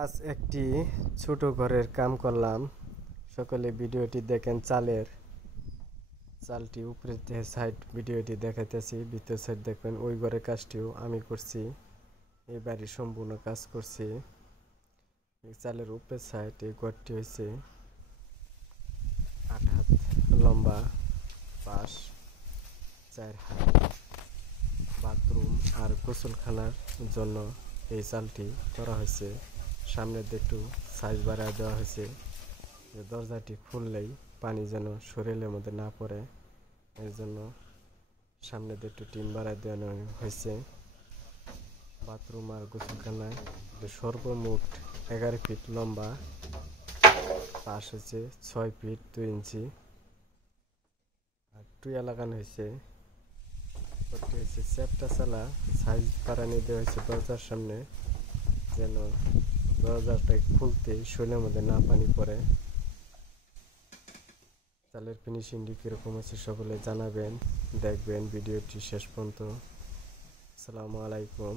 আজ একটি ছোট ঘরের কাম করলাম। সকলে ভিডিওটি দেখেন। চালটি উপরে সাইড ভিডিওটি দেখাইতেছি, ভিতর সাইড দেখবেন। ওই ঘরের কাজটিও আমি করছি, এই বাড়ির সম্পূর্ণ কাজ করছি। এই চালের উপরের সাইড এই ঘরটি হয়েছে 8 হাত লম্বা, পাশ 4 হাত। বাথরুম আর গোসলখানার জন্য এই চালটি করা হয়েছে। সামনের দিকে একটু সাইজ বাড়ায় দেওয়া হয়েছে, যে দরজাটি খুললেই পানি যেন শরীরের মধ্যে না পড়ে, এর জন্য সামনের দিকে একটু টিন বাড়ায় দেওয়ানো হয়েছে। বাথরুম আর গোসলখানায় সর্বমোট 11 ফিট লম্বা, পাশ হচ্ছে 6 ফিট 2 ইঞ্চি। আর টুয়া লাগানো হয়েছে। চ্যাপটা চালা সাইজ বাড়ানি দেওয়া হয়েছে দরজার সামনে, যেন দরজাটা খুলতে শরীরের মধ্যে না পানি পড়ে। চালের ফিনিশিংটি কীরকম আছে সকলে জানাবেন, দেখবেন ভিডিওটি শেষ পর্যন্ত। আসসালামু আলাইকুম।